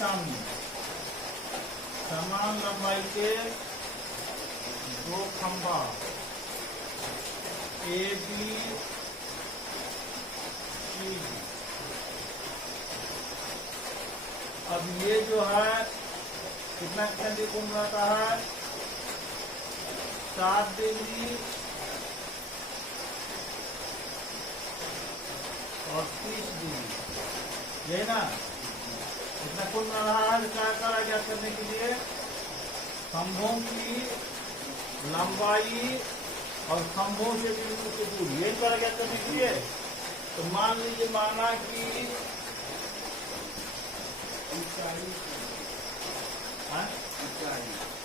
सामने समान लंबाई के दो खंभा ए बी सी। अब ये जो है कितना डिग्री कोण बनाता है, 7 डिग्री और 30 डिग्री, ये ना इतना कोण बना रहा है। क्या करा ज्ञात करने के लिए खंभों की लंबाई और खंभों से बिंदु की दूरी, यही करा ज्ञात करने के लिए। तो मान लीजिए माना कि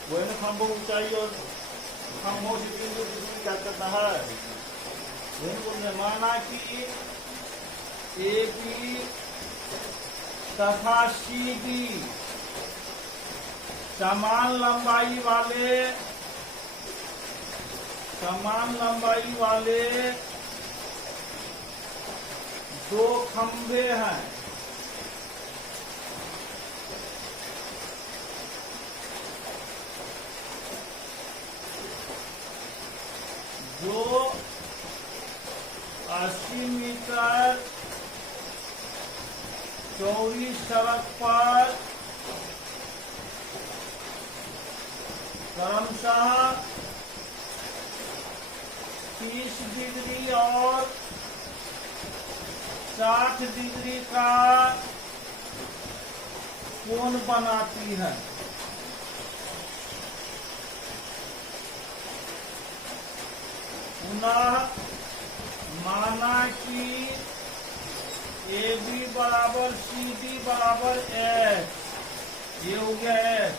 वो है ना खंभों ऊंचाई और खंभों से बिंदु की दूरी क्या करता है। वही माना कि ए बी तथा सी बी समान लंबाई वाले दो खंभे हैं। जो 80 मीटर चौड़ी सड़क पर क्रमशः 30 डिग्री और 60 डिग्री का कोण बनाती है। पुनः माना कि ए बी बराबर सी डी बराबर एच, ये हो गया एच।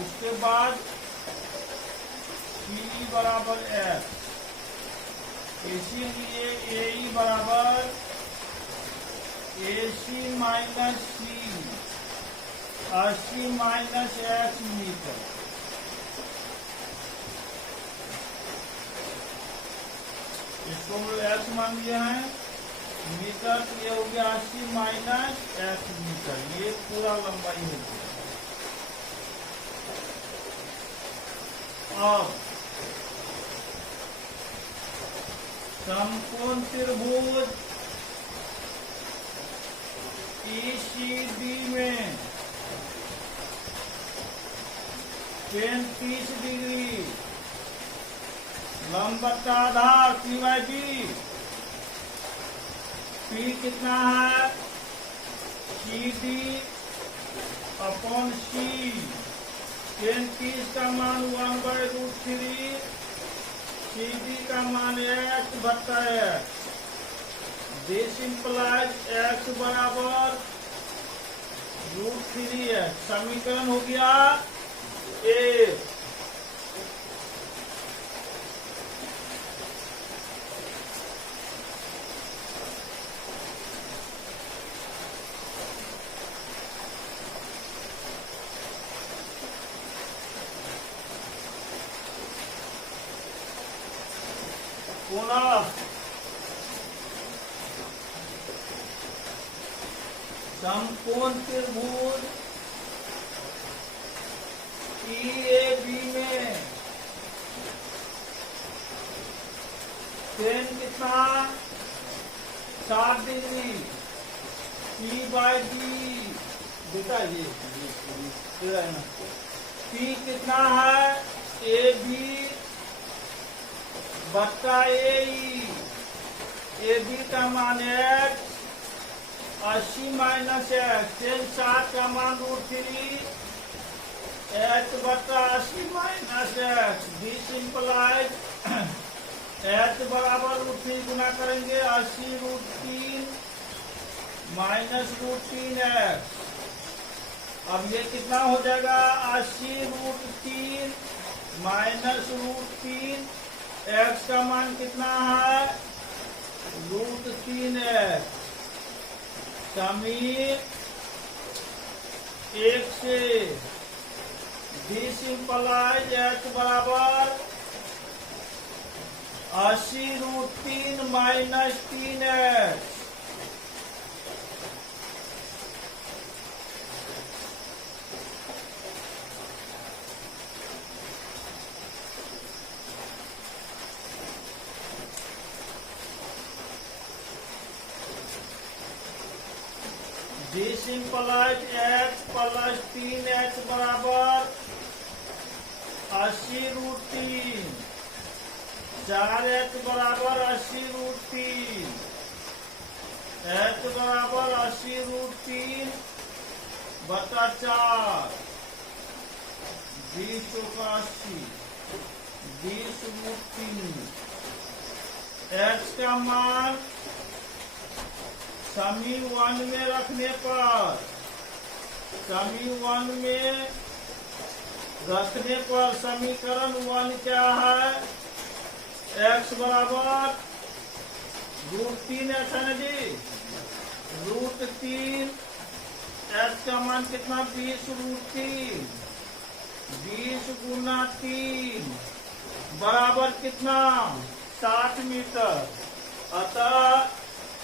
उसके बाद सी बराबर एच, इसीलिए ए ई बराबर ए सी माइनस सी 80 माइनस एच मीटर। इसको हम लोग एच मान लिया है मीटर, ये हो गया 80 माइनस एच मीटर, ये पूरा लंबाई हो गया। अब समकोण त्रिभुज ECD में 30 डिग्री लंबवत का आधार P बाई B, P कितना है CD अपॉन C, 30 का मान 1/√3, CD का मान H बटा H। दिस इंप्लाइज X बराबर √3H। समीकरण हो गया ए। पुनः समकोण त्रिभुज EAB में tan कितना 60 डिग्री P बाई B, बेटा ये है ना, P कितना है AB बट्टा AE, AB का मान H 80 माइनस H, tan 60 का मान √3 H बटा 80 minus H। This implies H बराबर √3 गुना करेंगे 80√3 माइनस √3H। अब ये कितना हो जाएगा 80√3 माइनस √3, X का मान कितना है √3H। समीकरण 1 से दिस इंप्लाइज H बराबर 80√3 माइनस 3x। जी सिंपलाइज x प्लस 3x बराबर 80√3। 4x बराबर 80√3। h बराबर 80√3 बटा 4। 20 चौका 80। 20√3। x का मान समीकरण 1 में रखने पर, समीकरण 1 में रखने पर समीकरण 1 क्या है? x बराबर √3 है ना जी। √3 x का मान कितना? 20√3। 20 गुना 3 बराबर कितना? 60 मीटर। अतः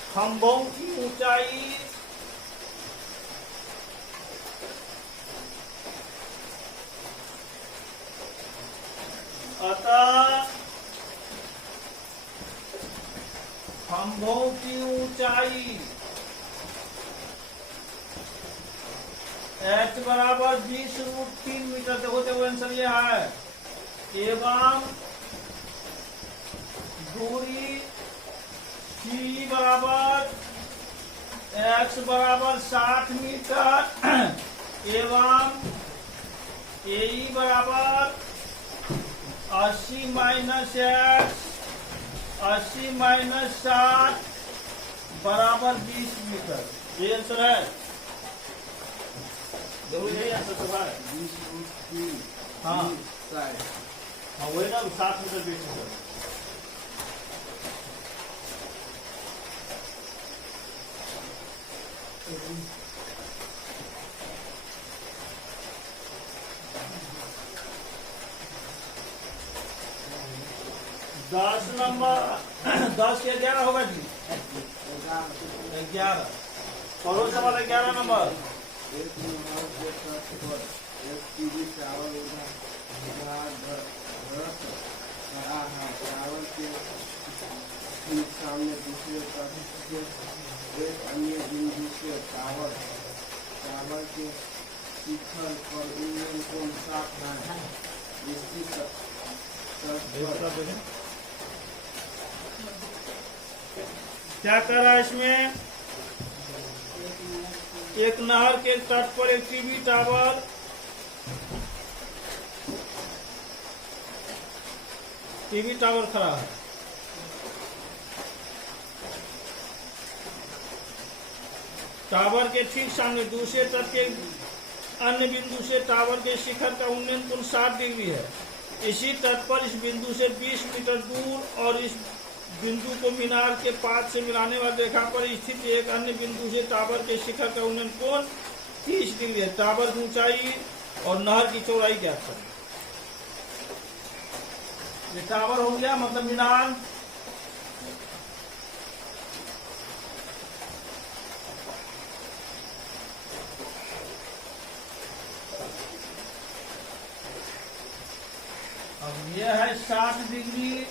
खंभों की ऊंचाई h बराबर 20√3 मीटर। देखो आंसर ये है। एवं दूरी c बराबर x बराबर 60 मीटर एवं AE बराबर 80 माइनस x 80 माइनस 60 बराबर 20 मीटर। ये आंसर है। देखो यही आंसर सब है। हाँ वही ना 60 मीटर 20 मीटर। दस नंबर 10 के 11 होगा जी। 11 पड़ोस वाला 11 नंबर। चावल के सामने दूसरे एक अन्य बिंदु से चावल के शिखर पर इंजन कोण 60 है। इसकी क्या कर रहा है इसमें? एक नहर के तट पर एक टीवी टावर खड़ा है। टावर के ठीक सामने दूसरे तट के अन्य बिंदु से टावर के शिखर का उन्नयन कोण 60 डिग्री है। इसी तट पर इस बिंदु से 20 मीटर दूर और इस बिंदु को मीनार के पास से मिलाने वाली रेखा पर स्थित एक अन्य बिंदु से टावर के शिखर का उन्नयन कोण 30 डिग्री है। टावर की ऊंचाई और नहर की चौड़ाई ज्ञात करें। ये टावर हो गया, मतलब मीनार। अब यह है 60 डिग्री।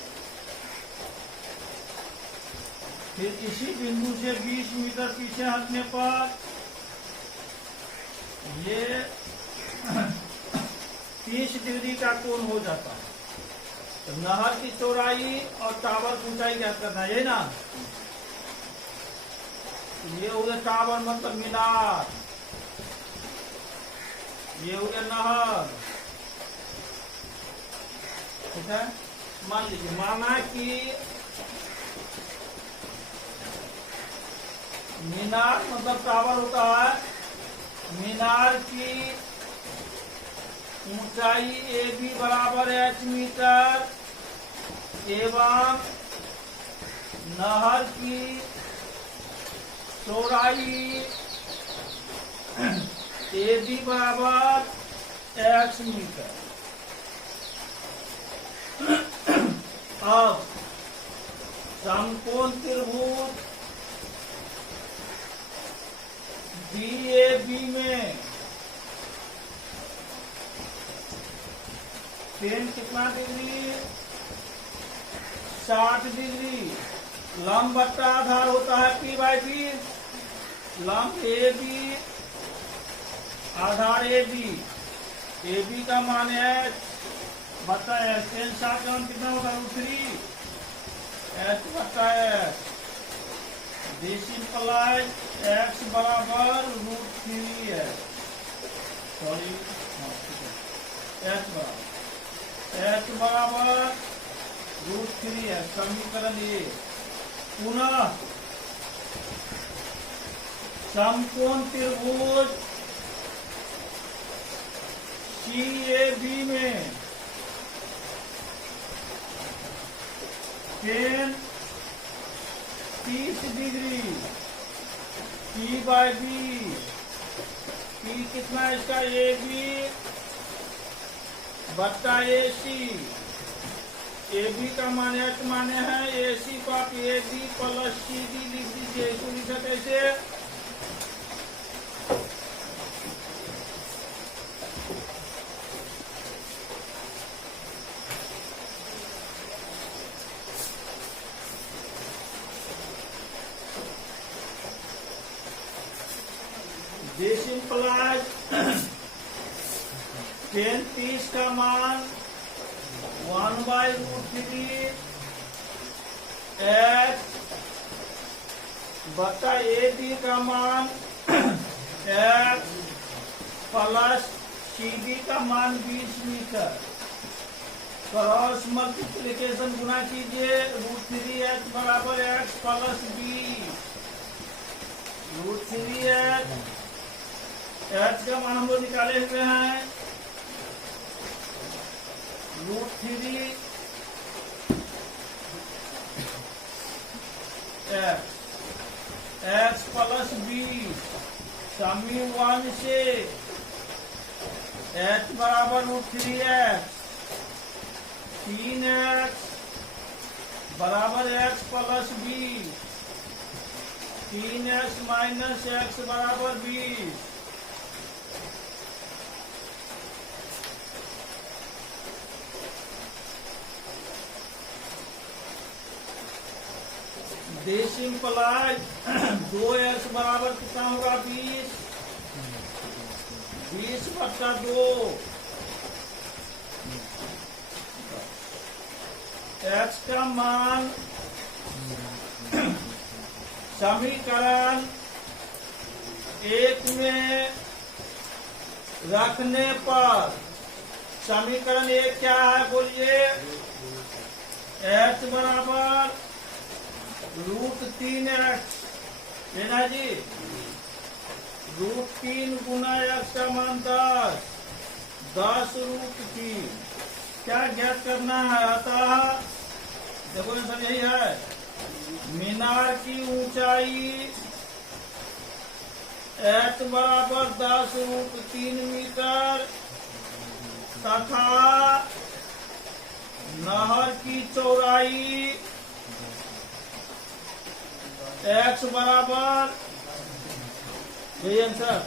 फिर इसी बिंदु से 20 मीटर पीछे हटने पर ये 30 डिग्री का कोण हो जाता है। तो नहर की चौड़ाई और टावर की ऊंचाई क्या करना है, ये ना। ये हो गया टावर मतलब मीनार, ये हो गया नहर। ठीक है, मान लीजिए, माना कि मीनार मतलब टावर होता है। मीनार की ऊंचाई AB बराबर h मीटर एवं नहर की चौड़ाई AB बराबर x मीटर। अब समकोण त्रिभुज DAB में टेन कितना डिग्री 60 डिग्री। लंब बट्टा आधार होता है P/B। लंब AB आधार AB का मान है बट्टा H। टेन 60 का मान कितना होता है √3 H बट्टा H। दिस इम्प्लाइज X बराबर √3 है। सॉरी H बराबर √3 है। समीकरण ये। पुनः समकोण त्रिभुज CAB में टेन 30 डिग्री P/B। P कितना है इसका AB बट्टा AC। AB का मान H माने है AC को आप AB प्लस CD लिख दीजिए। इसको लिखा कैसे? दिस इम्प्लाइज टेन 30 का मान 1/√3 H बटा AB का मान X प्लस CD का मान 20 मीटर। क्रॉस मल्टीप्लिकेशन गुना कीजिए। √3H बराबर X plus B। √3H H का मान हम लोग निकाले हुए हैं √3 X प्लस B। समीकरण से H बराबर √3X 3X बराबर X plus B। 3X minus X बराबर 20। दिस इम्प्लाइज 2X बराबर कितना होगा 20। 20 बट्टा 2 X का मान समीकरण 1 में रखने पर समीकरण 1 क्या है बोलिए? H बराबर √3X लेना जी। √3 गुना X का मान 10 √3 क्या ज्ञात करना है? अतः देखो सर यही है मीनार की ऊंचाई H बराबर 10√3 मीटर तथा नहर की चौड़ाई X बराबर यही आंसर।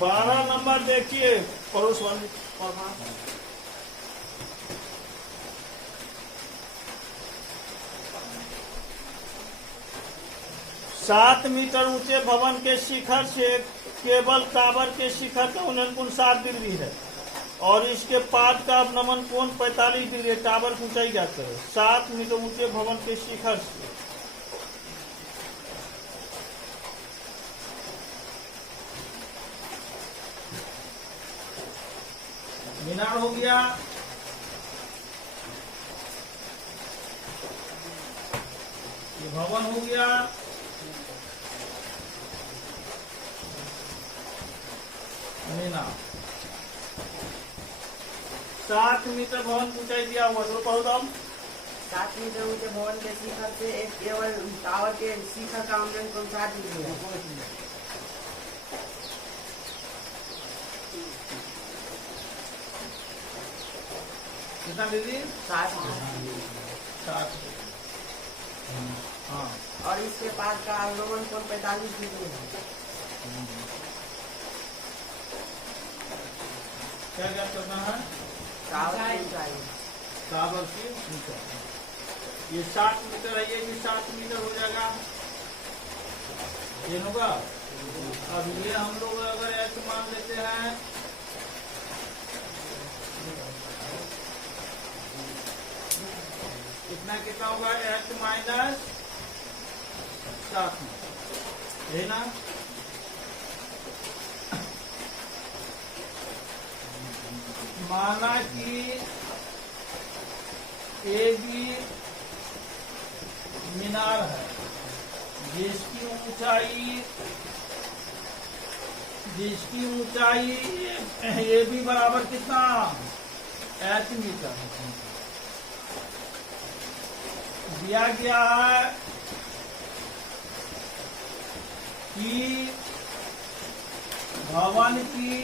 बारह नंबर देखिए पड़ोस वाले पढ़ा। 7 मीटर ऊंचे भवन के शिखर से केबल टावर के शिखर का उन्नयन कोण 7 डिग्री है और इसके पाद का अवनमन कोण 45 डिग्री। टावर की ऊंचाई ज्ञात करो। 7 मीटर ऊंचे भवन के शिखर से मीनार हो गया, ये भवन हो गया, मीनार। 7 मीटर भवन की ऊंचाई दिया हुआ तो पढ़ो तुम। 7 मीटर ऊंचे भवन के शिखर से एक केवल टावर के शिखर का आमदन कौन 7 डिग्री है। कितना डिग्री? 7। हाँ। और इसके पास का अवलोकन कोण 45 डिग्री है। क्या क्या करना है? टावर की ऊंचाई। टावर की ऊंचाई ये 7 मीटर है, ये भी 7 मीटर हो जाएगा, ये होगा। अब ये हम लोग अगर ऐसे मान लेते हैं इतना कितना होगा h माइनस 7 है ना। माना कि ए बी मीनार है जिसकी ऊंचाई ए बी बराबर कितना h मीटर दिया गया है कि भवन की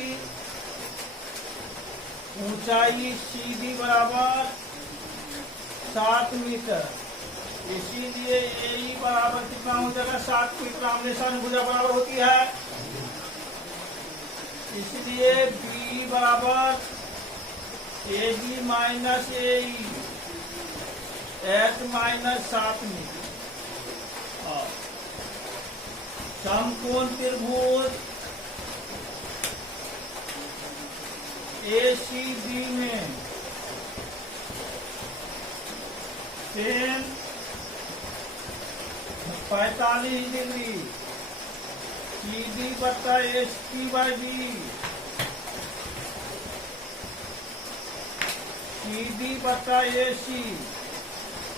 ऊंचाई सीधी बराबर 7 मीटर, इसीलिए ए बराबर कितना हो जाएगा 7 मीटर। आमने सामने भुजा बराबर होती है, इसलिए बी बराबर A B minus A H minus 7 metre. और समकोण त्रिभुज ACB में tan 45 डिग्री CD बटा ST बाई B, CD बटा AC,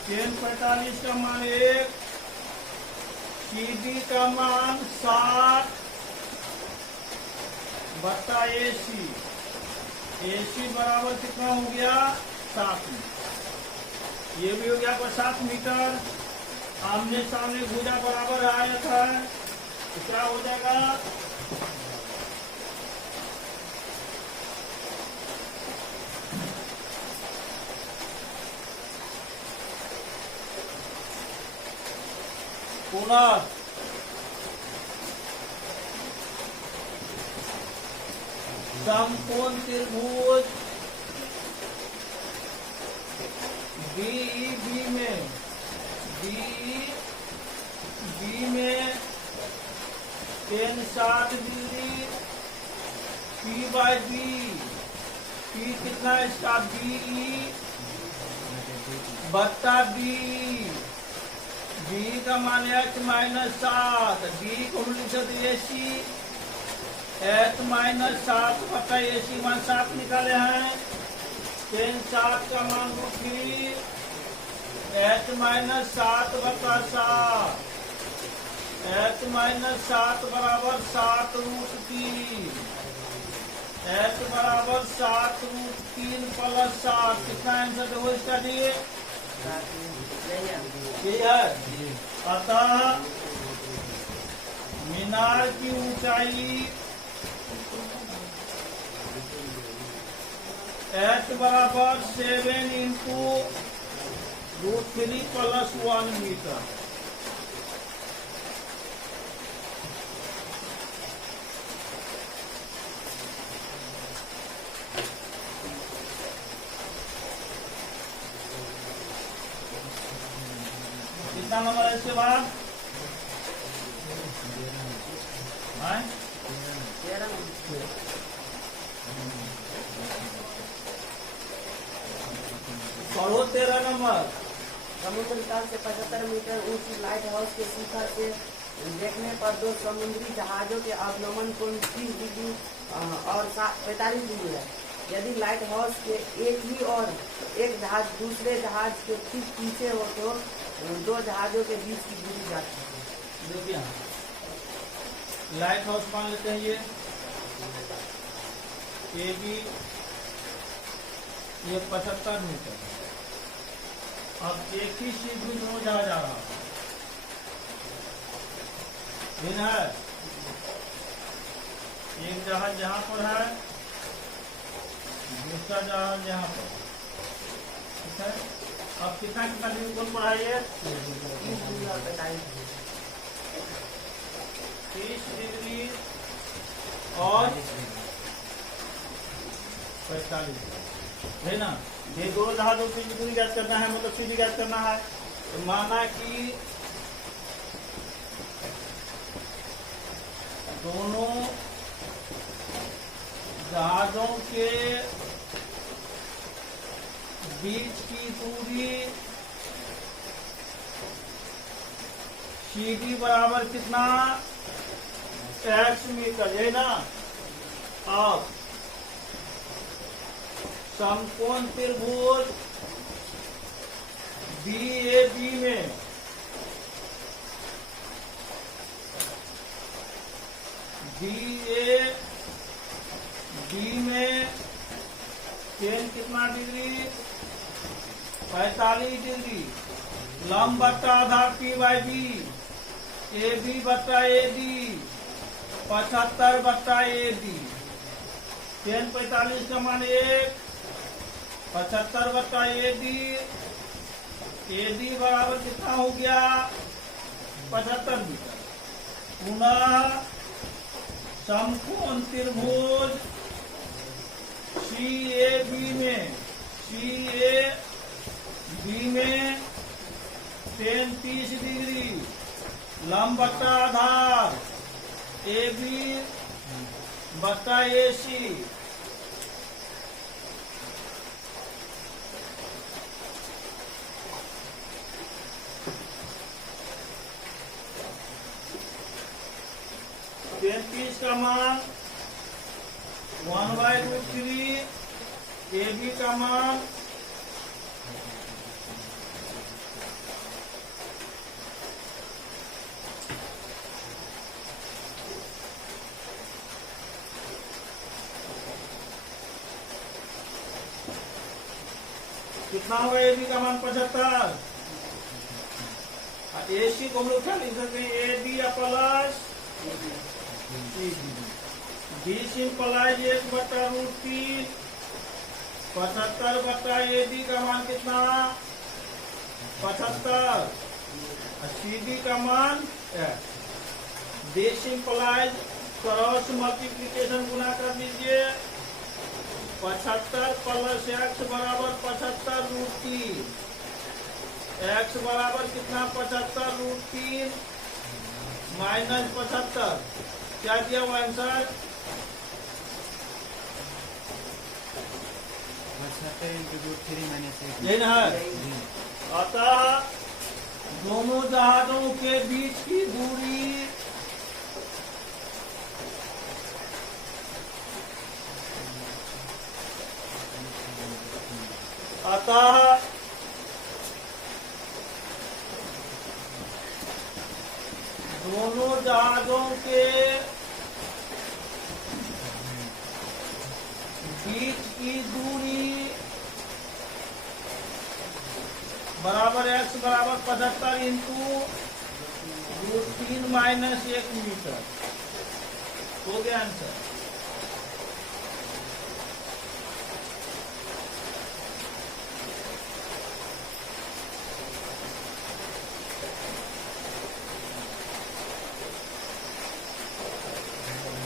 tan 45 का मान 1, CD का मान 7 बटा AC बराबर कितना हो गया 7 मीटर। ये भी हो गया 7 मीटर। आमने सामने भुजा बराबर आया था, क्या हो जाएगा पुनः समकोण त्रिभुज DEB में tan 7 degree P by B, P कितना है इसका BE बत्ता B, B का मान H माइनस 7, D को हम लिख सकते AC H माइनस 7 बटा AC मान 7 निकाले हैं। tan 7 का मान √3 H माइनस 7 बटा 7, H माइनस 7 बराबर 7√3, H बराबर 7√3 प्लस 7, कितना आंसर हो इसका दिए यही है। अतः मीनार की ऊंचाई H बराबर 7 इंटू √3 प्लस 1 मीटर। कितना नंबर है इसके बाद? पढ़ो 13 नंबर। समुद्र तल से 75 मीटर ऊंची लाइट हाउस के शिखर से देखने पर 2 समुद्री जहाजों के अवलोकन कोण 30 डिग्री और 45 डिग्री है। यदि लाइट हाउस के एक ही और एक जहाज दूसरे जहाज के ठीक पीछे हो तो 2 जहाजों के बीच की दूरी जाती है। देखिए लाइट हाउस मान लेते हैं ये AB ये 75 मीटर। अब एक ही शीट में दोनों जहाज जा रहा है, दिन है। एक जहाज यहाँ पर है, दूसरा जहाज यहाँ पर, ठीक है। अब कितना कितना डिग्री कौन पर है ये? 30 डिग्री और 45 है ना। ये दो जहाजों की दूरी ज्ञात करना है, मतलब सीधी ज्ञात करना है। तो माना कि दोनों जहाजों के बीच की दूरी CD बराबर कितना? x मीटर है ना। अब समकोण त्रिभुज BAB में tan कितना डिग्री? 45 डिग्री। लंब बट्टा आधार P/B, AB बट्टा AD 75 बट्टा AD। tan 45 का मान 1, 75 बट्टा AD बराबर कितना हो गया? 75 मीटर। पुनः समकोण त्रिभुज CAB में tan 30 डिग्री। लंब बट्टा आधार AB बट्टा AC। tan 30 का मान 1/√3, AB का मान कितना होगा? AB का मान 75। AC को हम लोग क्या लिख सकते हैं? AB plus B सिंपलाइज 1/√3। 75 बट्टा AD का मान कितना? 75। CD का मान D सिंपलाइज क्रॉस मल्टीप्लीकेशन गुना कर दीजिए। 75 प्लस x बराबर 75√3। x बराबर कितना? 75√3 माइनस 75। क्या दिया वो आंसर? 75 यही ना है। अतः दोनों जहाजों के बीच की दूरी दोनों जहाजों के बीच की दूरी बराबर x बराबर 75 इंटू √3 माइनस 1 मीटर। हो गया आंसर।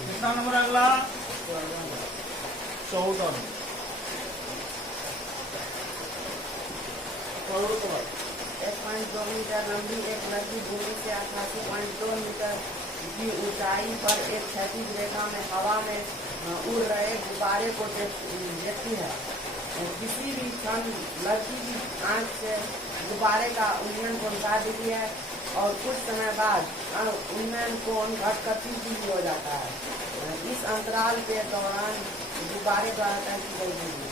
कितना नंबर अगला? 14। करोड़ 1.2 मीटर लंबी एक लड़की भूमि से 88.2 मीटर की ऊंचाई पर एक क्षैतिज रेखा में हवा में उड़ रहे गुब्बारे को देखती है। किसी भी क्षण लड़की की आंख से गुब्बारे का उन्नयन कोण 60 डिग्री है और कुछ समय बाद उन्नयन कोण घटकर 30 डिग्री हो जाता है। इस अंतराल के दौरान गुब्बारे द्वारा तय की गई दूरी।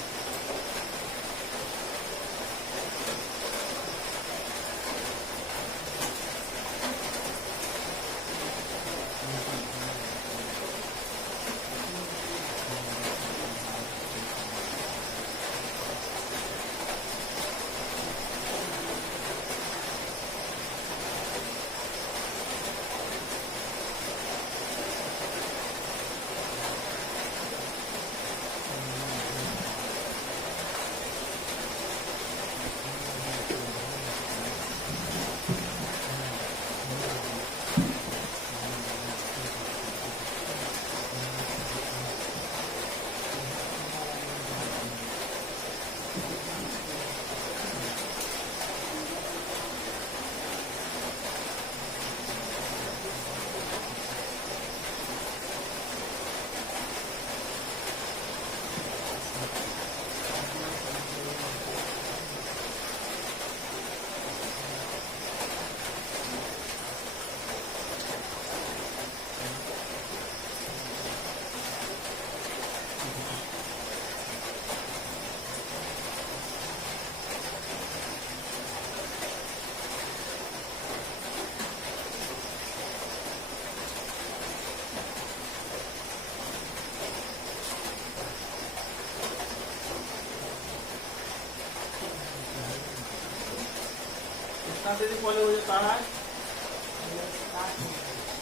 कितना देरी पहले हो जाता है?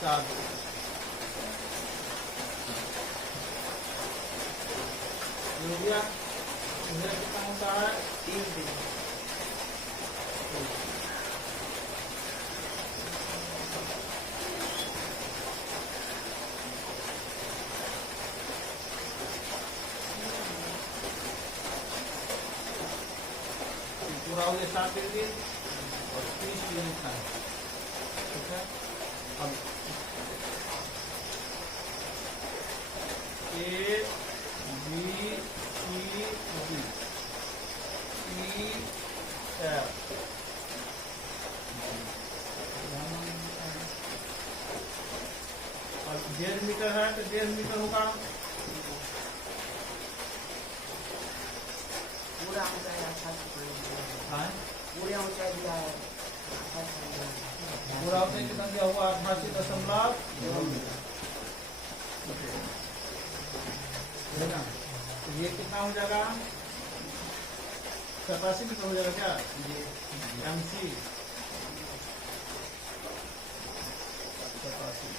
4 दिन। यूरिया कितना होता है? 3 दिन। पूरा हो गया 7 दिन और 30 दिन का है। ठीक है, अब A B C D E F और 1.5 मीटर है तो 1.5 मीटर होगा। पूरा ऊंचाई 88 हाँ, पूरा ऊंचाई दिया है। पूरा ऊंचाई कितना दिया हुआ? 88.9 है ना। तो ये कितना हो जाएगा? 87 मीटर हो जाएगा क्या? MC 87।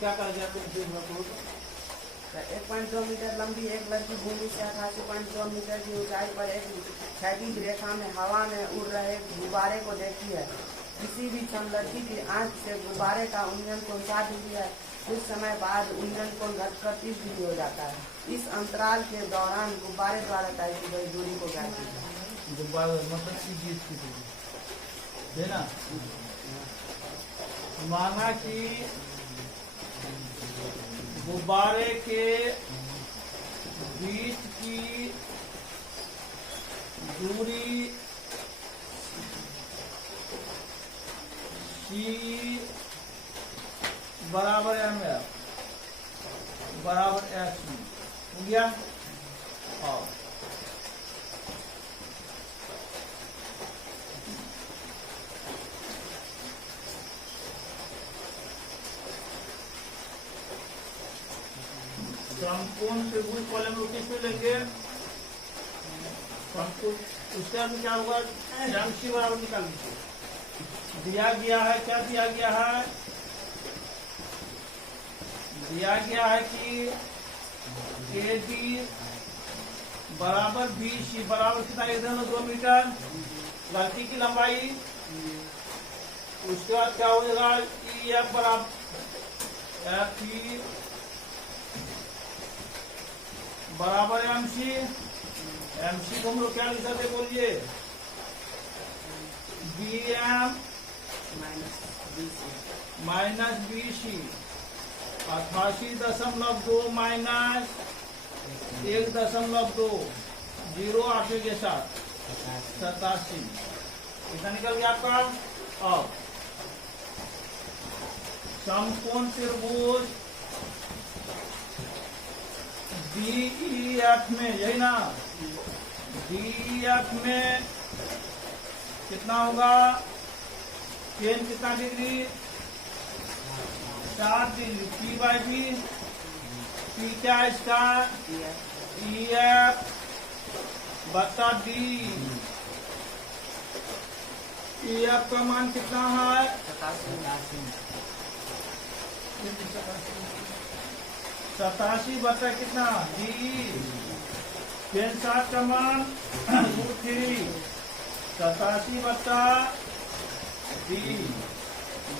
क्या कर दिया तुम? 1.2 मीटर लंबी एक लड़की भूमि से 88.2 मीटर की ऊंचाई पर एक क्षैतिज रेखा में हवा में उड़ रहे गुब्बारे को देखती है। किसी भी क्षण लड़की की आंख से गुब्बारे का उन्नयन कोण 60 डिग्री है। कुछ समय बाद उन्नयन कोण घटकर 30 डिग्री हो जाता है। इस अंतराल के दौरान गुब्बारे द्वारा तय की गई दूरी को ज्ञात कीजिए। गुब्बारे मतलब की दूरी है ना। माना कि गुब्बारे के बीच की दूरी C बराबर MF बराबर HC हो गया। और समकोण त्रिभुज कॉलम को किस में लेंगे? समकोण। उसके बाद क्या होगा? MC बराबर निकाल लीजिए। दिया गया है, क्या दिया गया है? दिया गया है कि AD बराबर BC बराबर कितना? 1.2 मीटर लड़की की लंबाई। उसके बाद क्या हो जाएगा? EF बराबर FE बराबर MC। MC को हम लोग क्या लिख सकते? बोलिए। BM minus BC 88.2 minus 1.2 zero आगे के साथ 87। इतना निकल गया आपका। अब समकोण त्रिभुज DEF में, यही ना, DEF में कितना होगा? टेन कितना डिग्री? 60 डिग्री। P/B P क्या है इसका? EF बटा D। EF का मान कितना है? 87 बटा कितना? DE। 60 का मान √3 87 बटा D।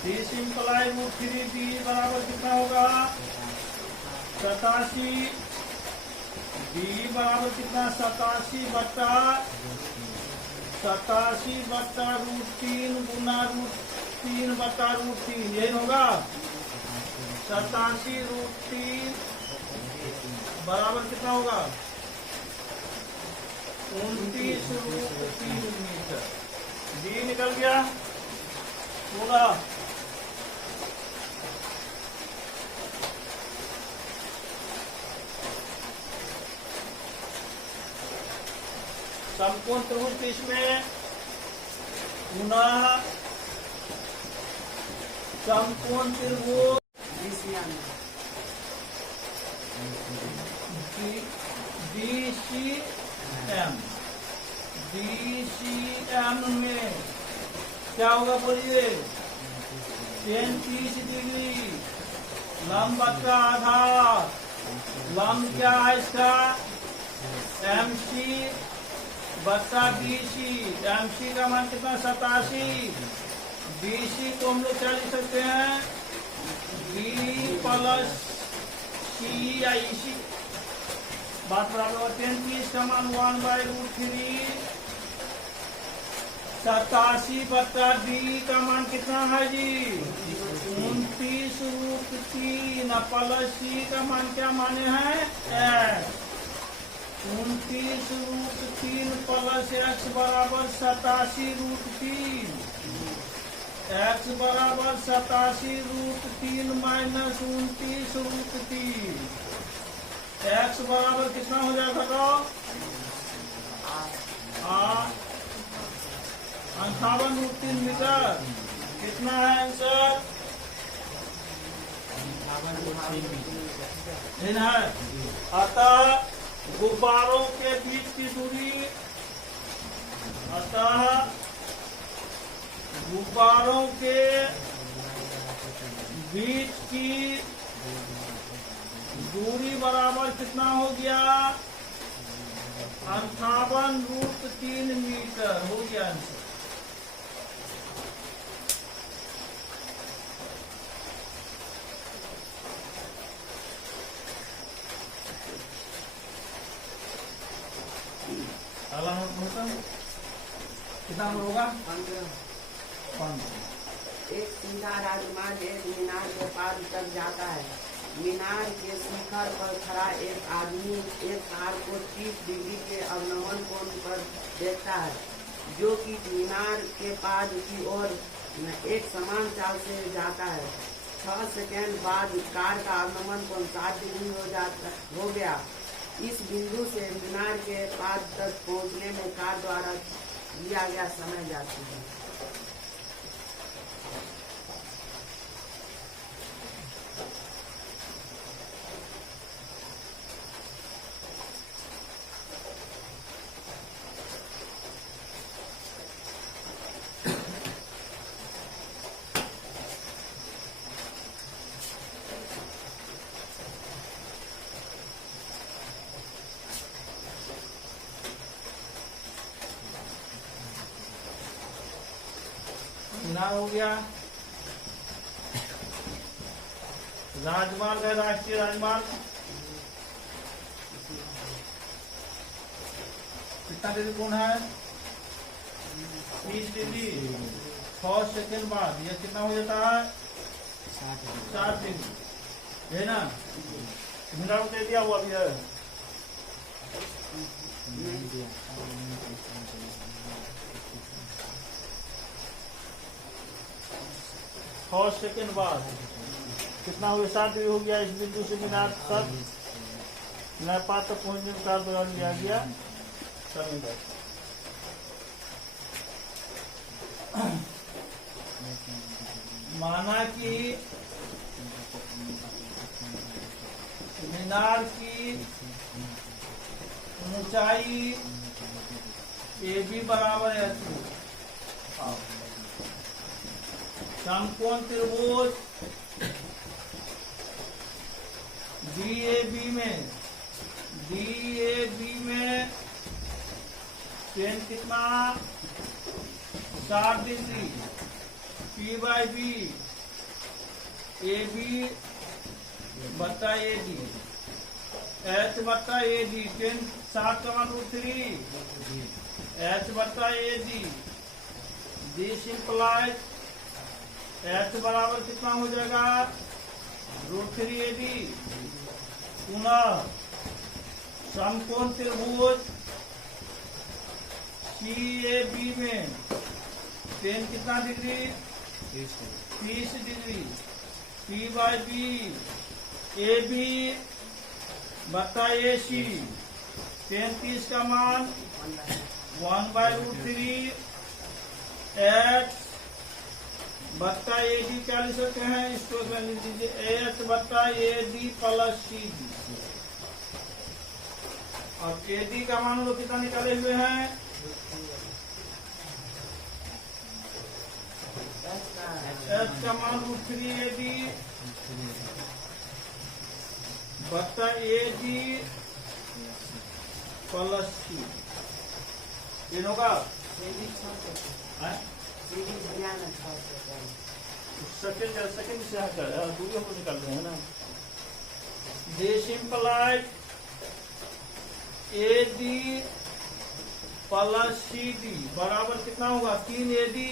D सिंपलाई √3 D बराबर कितना होगा? 87। D बराबर कितना? 87 बटा √3 गुना √3 बटा √3 यही होगा। 87 √3 बराबर कितना होगा? 29 √3 मीटर। D निकल गया। होगा समकोण त्रिभुज इसमें पुनः समकोण त्रिभुज DCM DCM में क्या होगा बोलिए? 30 डिग्री लंबवत का आधार, लंब क्या है इसका? MC बट्टा BC। MC का मान कितना? 87। BC को हम लोग क्या लिख सकते हैं? B प्लस C या EC। बात बराबर। 33 का मान 1/√3। 87 बट्टा D का मान कितना है जी? 29√3 प्लस C का मान क्या माने हैं? X। 29√3 प्लस X बराबर 87√3। X बराबर 87√3 माइनस 29√3। X बराबर कितना हो जाएगा? बताओ। 58√3 मीटर। कितना है आंसर? है। अतः गुब्बारों के बीच की दूरी, गुब्बारों के बीच की दूरी बराबर कितना हो गया? 58√3 मीटर हो गया आंसर। अगला नंबर कितना नंबर होगा? 15। एक सीधा राजमार्ग एक मीनार के पार तक जाता है। मीनार के शिखर पर खड़ा एक आदमी एक कार को 30 डिग्री के अवनमन कोण पर देखता है, जो कि मीनार के पार की ओर एक समान चाल से जाता है। 6 सेकेंड बाद कार का अवनमन कोण 60 डिग्री हो गया। इस बिंदु से मीनार के पार तक पहुंचने में कार द्वारा लिया गया समय जाती है। मीनार हो गया। राजमार्ग है, राष्ट्रीय राजमार्ग। कितना डिग्री कोण है? 30 डिग्री। 6 सेकेंड बाद यह कितना हो जाता है? 60 डिग्री है ना? मीनार दे दिया हुआ भी है। छह सेकेंड बाद कितना हुआ? 60 डिग्री हो गया। इस बिंदु से मीनार तक नेपाल तक पहुंचने का कार द्वारा लिया गया समय। माना कि मीनार की ऊंचाई AB बराबर है 2। समकोण त्रिभुज DAB में टेन कितना? 60 डिग्री। P/B AB बट्टा AD H बट्टा AD 10 60 का मान √3 H बट्टा AD। दिस इंप्लाइज H बराबर कितना हो जाएगा? √3 AD। पुनः समकोण त्रिभुज CAB में टेन कितना डिग्री? 30 डिग्री। P/B AB बट्टा AC 33 का मान 1/√3 H बट्टा ए डी क्या लिख सकते हैं, इसको लिख दीजिए एच बट्टा A D plus C D. और ए डी का मान लो कितना निकाले हुए हैं, एच का मान लो 3 ए डी बट्टा ए डी प्लस सी। ये होगा सेकेंड से हटा दूरी हम निकाल रहे हैं ना। This implies A D plus C D बराबर कितना होगा 3 A D.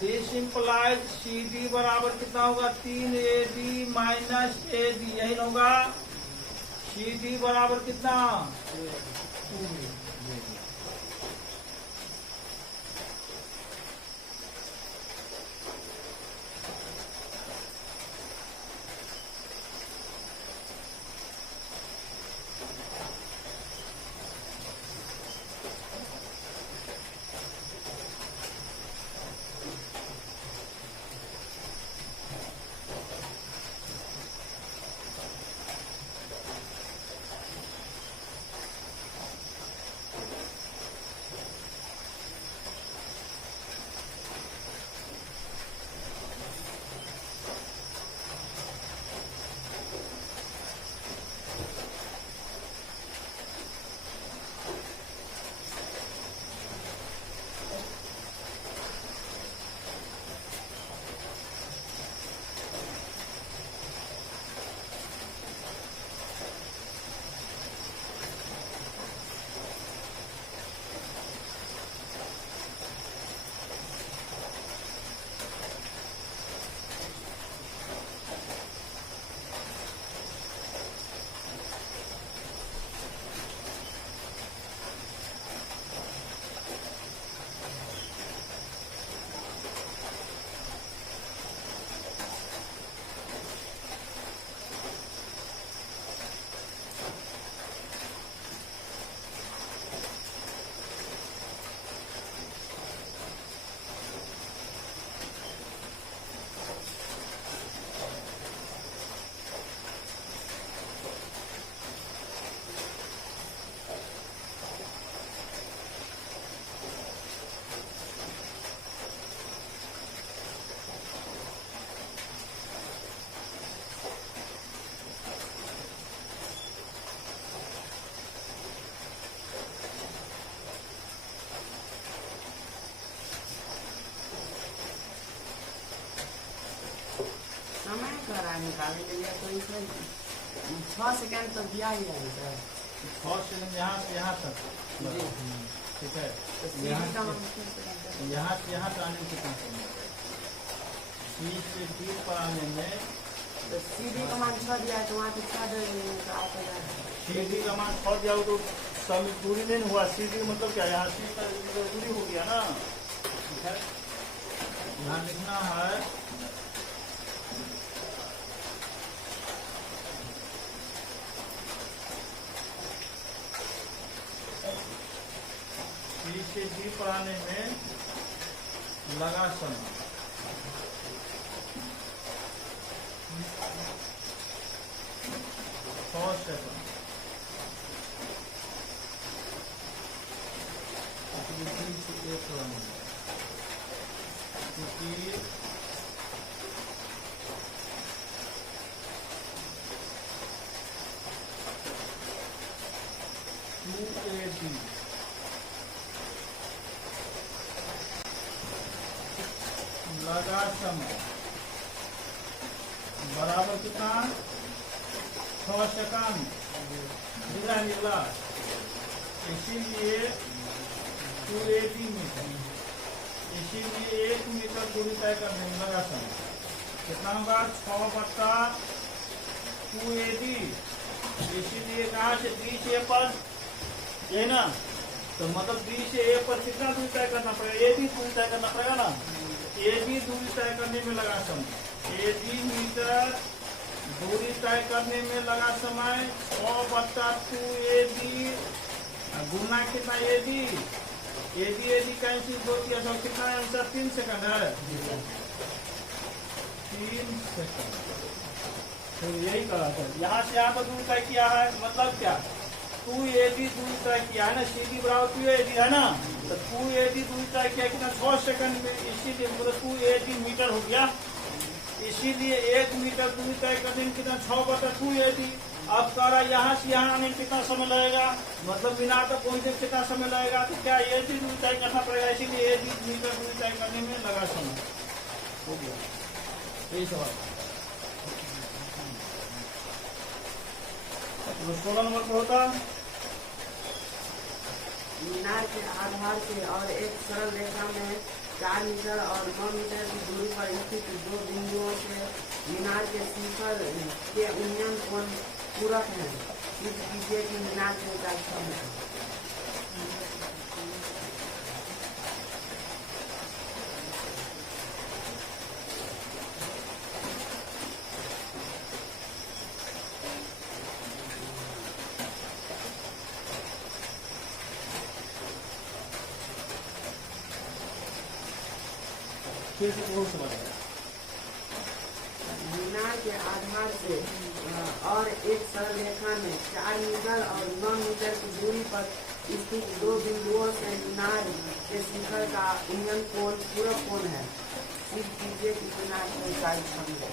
This implies C D बराबर कितना होगा 3 A D minus A D, यही होगा। सी डी बराबर कितना 2। निकालने के लिए तो इसमें 6 सेकंड तो दिया ही है सर। 6 सेकंड यहाँ से यहाँ तक, ठीक है। यहाँ से यहाँ आने कितना समय, सी से डी पर आने में तो सी डी का मान 6 दिया है तो वहाँ पे 6 दे सी डी का मान 6 दिया तो समय दूरी नहीं हुआ। सी डी मतलब क्या, यहाँ सी का दूरी हो गया ना, ठीक है। यहाँ लिखना है से डी पर आने में लगा समय, क्योंकि लगा समय बराबर कितना 6 सेकंड निकला। इसीलिए 280 मीटर, इसीलिए 1 मीटर दूरी तय करने में लगा समय कितना होगा 6/280। इसीलिए कहा से बी से ए पर, ये ना, तो मतलब बी से ए पर कितना दूरी तय करना पड़ेगा, ए भी दूरी तय करना पड़ेगा ना। ए भी दूरी तय करने में लगा समय, 80 मीटर दूरी तय करने में लगा समय 6/2 ए बी गुना कितना ए बी एडी कैंसिल 2 किया तो कितना आंसर 3 सेकंड है, 3 सेकंड। तो यही कहा था, यहाँ से यहाँ पर दूर तय किया है, मतलब क्या 2AD दूर तय किया है ना, CD बराबर 2AD है ना, तो 2AD दूर तय किया कितना 6 सेकंड में, इसीलिए मतलब 2AD मीटर हो गया। इसीलिए 1 मीटर दूरी तय करने में कितना 6/2AD। अब कह रहा यहाँ से यहाँ आने में कितना समय लगेगा, मतलब मीनार तक पहुँचने में कितना समय लगेगा, तो क्या AD दूरी तय करना पड़ेगा, इसीलिए 1 मीटर दूरी तय करने में लगा समय हो गया। यही सवाल 16 नंबर पर होता। मीनार के आधार से और एक सरल रेखा में 4 मीटर और 9 मीटर की दूरी पर स्थित 2 बिंदुओं से मीनार के शिखर के उन्नयन कोण पूरक हैं। सिद्ध कीजिए कि मीनार की ऊंचाई 6 मीटर। मीनार के आधार से और एक सरल रेखा में 4 मीटर और 9 मीटर की दूरी पर स्थित 2 बिंदुओं से मीनार के शिखर का उन्नयन कोण पूरक कोण है। सिद्ध कीजिए कि मीनार की ऊंचाई 6 मीटर।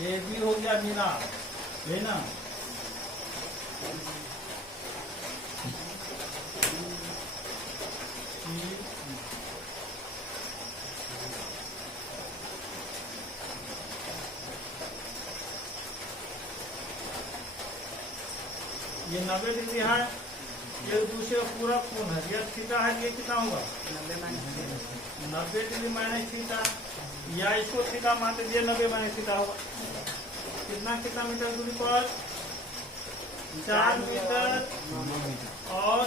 ये भी हो गया मीनार, है ना। ये 90 डिग्री है, ये दूसरे पूरा कोण है, ये थीटा है, ये कितना होगा 90 डिग्री माइनस थीटा, या इसको थीटा मान लीजिए 90 माइनस थीटा होगा। कितना मीटर दूरी पर 4 मीटर और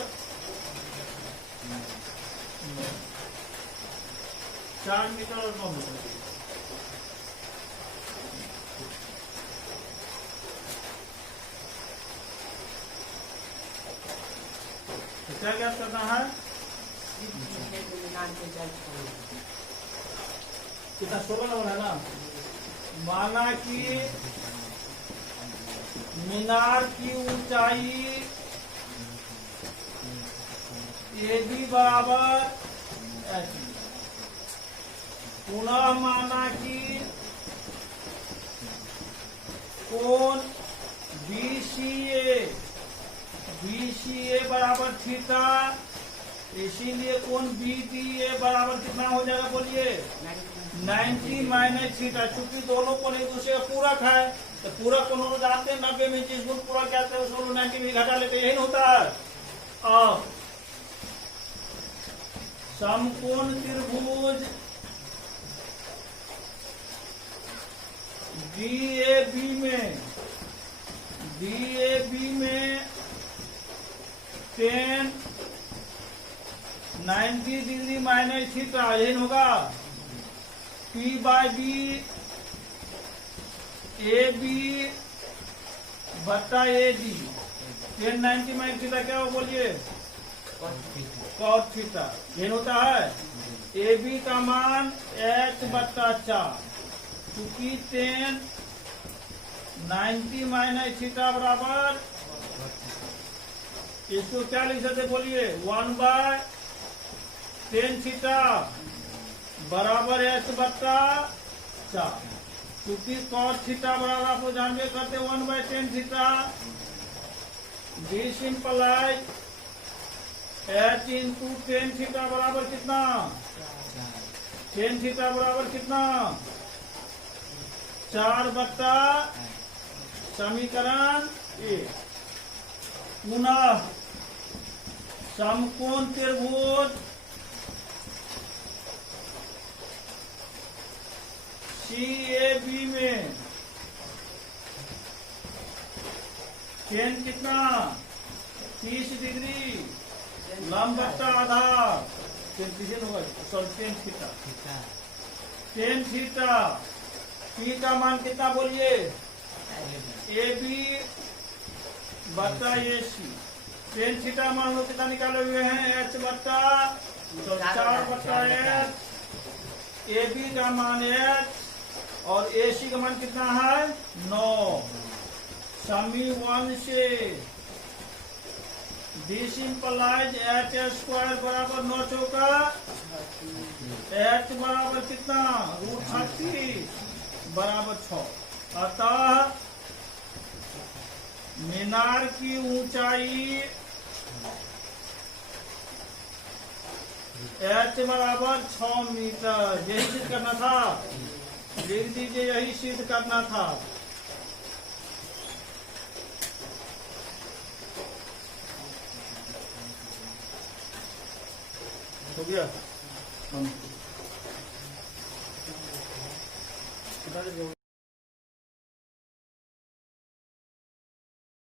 4 मीटर और 9 मीटर। तो क्या ज्ञात करना है, कितना 16 नंबर है ना। माना कि मीनार की ऊंचाई AD बराबर ऐसी। पुनः माना कि कोण BCA बराबर थीटा, इसीलिए कोण BDA बराबर कितना हो जाएगा बोलिए 90 माइनस थीटा। चूंकि दोनों कोण एक दूसरे का पूरक है, तो पूरक कोण हो जाते हैं 90 में, जिस गुण पूरक कहते हैं उसको 90 में घटा लेते हैं, यही होता है। अब समकोण त्रिभुज DAB में 10 90 डिग्री माइनस थीटा, यही होगा P/B AB बट्टा AD। 10 90 माइनस थीटा क्या हो बोलिए cos थीटा, यही होता है। AB का मान H/4, क्योंकि 10 90 माइनस थीटा बराबर, इसको क्या लिख सकते बोलिए 1/10 थीटा बराबर H/4, क्योंकि cos थीटा बराबर आपको जानवे करते 1/10 theta. This implies H into 10 theta बराबर कितना 10 थीटा बराबर कितना 4/, समीकरण 1। पुनः समकोण त्रिभुज CAB में 10 कितना 30 डिग्री, लंब बट्टा आधार, 10 थीटा, 10 थीटा, P का मान कितना बोलिए? AB बट्टा AC, 10 थीटा मान लो कितना निकाले हुए हैं? H बट्टा, तो 4 बट्टा H, AB का मान H और AC का मान कितना है? 9। समी 1 से दिस इंप्लाइज H स्क्वायर बराबर 9 चौका H बराबर कितना? √30 बराबर 6। अतः मीनार की ऊंचाई H बराबर 6 मीटर। यही सिद्ध करना था, लिख दीजिए, यही सिद्ध करना था। हो गया? कितना देर हो गया?